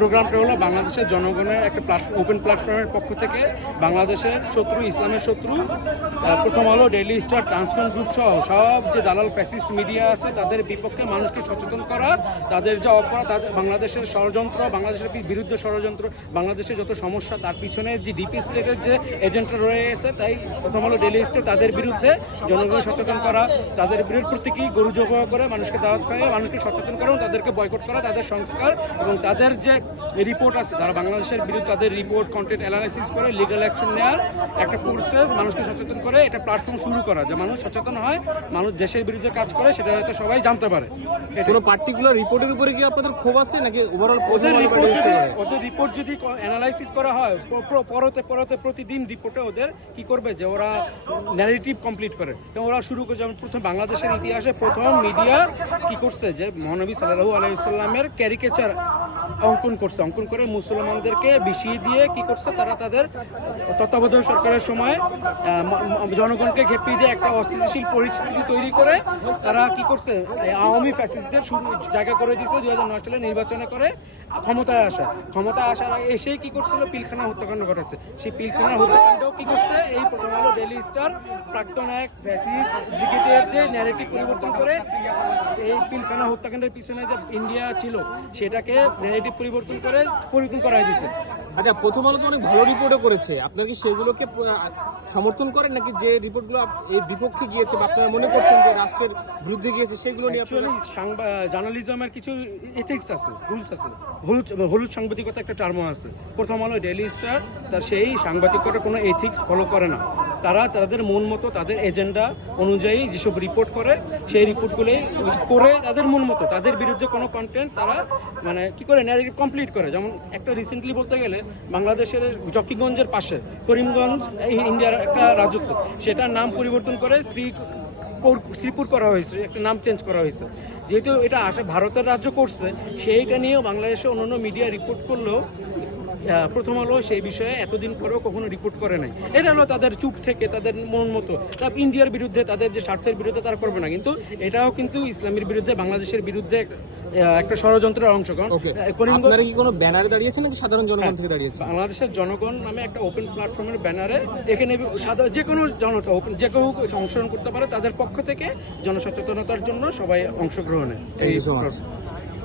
প্রোগ্রামটা হলো বাংলাদেশের জনগণের একটা ওপেন প্ল্যাটফর্মের পক্ষ থেকে বাংলাদেশের শত্রু, ইসলামের শত্রু প্রথম আলো, ডেইলি স্টার, ট্রান্সকম গ্রুপ সহ সব যে দালাল ফ্যাসিস্ট মিডিয়া আছে তাদের বিপক্ষে মানুষকে সচেতন করা, তাদের যে অপরাধ, তাদের বাংলাদেশের ষড়যন্ত্র, বাংলাদেশের বিরুদ্ধে ষড়যন্ত্র, বাংলাদেশের যত সমস্যা তার পিছনে যে ডিপি স্টেটের যে এজেন্টরা রয়ে গেছে, তাই প্রথম আলো, ডেইলি স্টার তাদের বিরুদ্ধে জনগণ সচেতন করা, তাদের বিরুদ্ধে প্রত্যেকেই গরু জবাই করে মানুষকে দাওয়াত খাওয়া, মানুষকে সচেতন করা, তাদেরকে বয়কট করা, তাদের সংস্কার এবং তাদের যে রিপোর্ট আছে তারা বাংলাদেশের বিরুদ্ধে তাদের রিপোর্ট কন্টেন্ট অ্যানালাইসিস করে লিগ্যাল অ্যাকশন নেওয়ার একটা প্রসেস, মানুষকে সচেতন করে এটা প্ল্যাটফর্ম শুরু করা, যে মানুষ সচেতন হয়, মানুষ দেশের বিরুদ্ধে কাজ করে সেটা হয়তো সবাই জানতে পারে। কোনো পার্টিকুলার রিপোর্টের উপরে কি আপনাদের ক্ষোভ আছে নাকি ওভারঅল ওদের রিপোর্ট যদি অ্যানালাইসিস করা হয় পরতে প্রতিদিন রিপোর্টে ওদের কি করবে যে ওরা ন্যারেটিভ কমপ্লিট করে, এবং ওরা শুরু করে যেমন প্রথম বাংলাদেশের ইতিহাসে প্রথম মিডিয়া কি করছে যে মহানবী সাল্লাল্লাহু আলাইহি ওয়াসাল্লামের ক্যারিকেচার অঙ্কন করে মুসলমানদেরকে বিষিয়ে দিয়ে কি করছে, তারা তাদের তত্ত্বাবধায়ক সরকারের সময় জনগণকে খেপিয়ে দিয়ে একটা অস্থিতিশীল পরিস্থিতি তৈরি করে তারা কি করছে আওয়ামী ফ্যাসিস্টদের জায়গা করে দিয়েছে 2009 সালে নির্বাচনে করে ক্ষমতায় আসার এসেই কি করছিল পিলখানা হত্যাকাণ্ড করেছে। সেই পিলখানা হত্যাকাণ্ডও কি করছে এই প্রথম আলো, ডেইলি স্টার, প্রাক্তন এক ফ্যাসিস্ট ব্রিগেডিয়ারদের ন্যারেটিভ পরিবর্তন করে এই পিলখানা হত্যাকাণ্ডের পিছনে যে ইন্ডিয়া ছিল সেটাকে ন্যারেটিভ পরিবর্তন করাই দিয়েছে। আচ্ছা, প্রথম আলো তো অনেক ভালো রিপোর্টও করেছে, আপনারা কি সেগুলোকে সমর্থন করেন নাকি যে রিপোর্টগুলো এর বিপক্ষে গিয়েছে বা আপনারা মনে করছেন যে রাষ্ট্রের বিরুদ্ধে গিয়েছে সেগুলো নিয়ে? জার্নালিজমের কিছু এথিক্স আছে, রুলস আছে, হলুদ সাংবাদিকতা একটা টার্মও আছে। প্রথম আলো, ডেইলি স্টার তার সেই সাংবাদিকতার কোনো এথিক্স ফলো করে না, তারা তাদের মন মতো তাদের এজেন্ডা অনুযায়ী যেসব রিপোর্ট করে সেই রিপোর্টগুলোই করে তাদের মন মতো তাদের বিরুদ্ধে কোনো কন্টেন্ট তারা মানে কি করে ন্যারেটিভ কমপ্লিট করে। যেমন একটা রিসেন্টলি বলতে গেলে বাংলাদেশের জকিগঞ্জের পাশে করিমগঞ্জ ইন্ডিয়ার একটা রাজত্ব, সেটার নাম পরিবর্তন করে শ্রীপুর করা হয়েছে, একটা নাম চেঞ্জ করা হয়েছে। যেহেতু এটা ভারতের রাজ্য করছে, সেইটা নিয়েও বাংলাদেশে অন্যান্য মিডিয়া রিপোর্ট করলেও প্রথম আলো সেই বিষয়ে এতদিন পরেও কখনো রিপোর্ট করে নাই। এটা হলো তাদের চুপ থেকে তাদের মন মতো ইন্ডিয়ার বিরুদ্ধে তাদের যে স্বার্থের বিরুদ্ধে তারা করবে না, কিন্তু এটাও কিন্তু ইসলামের বিরুদ্ধে, বাংলাদেশের বিরুদ্ধে একটা ষড়যন্ত্রের অংশ। আপনারা কি কোনো ব্যানারে দাঁড়িয়েছেন নাকি সাধারণ জনগণ থেকে দাঁড়িয়েছে? বাংলাদেশের জনগণ নামে একটা ওপেন প্ল্যাটফর্মের ব্যানারে এখানে যে কোনো জনতা যে কেউ অংশগ্রহণ করতে পারে, তাদের পক্ষ থেকে জনসচেতনতার জন্য সবাই অংশগ্রহণে।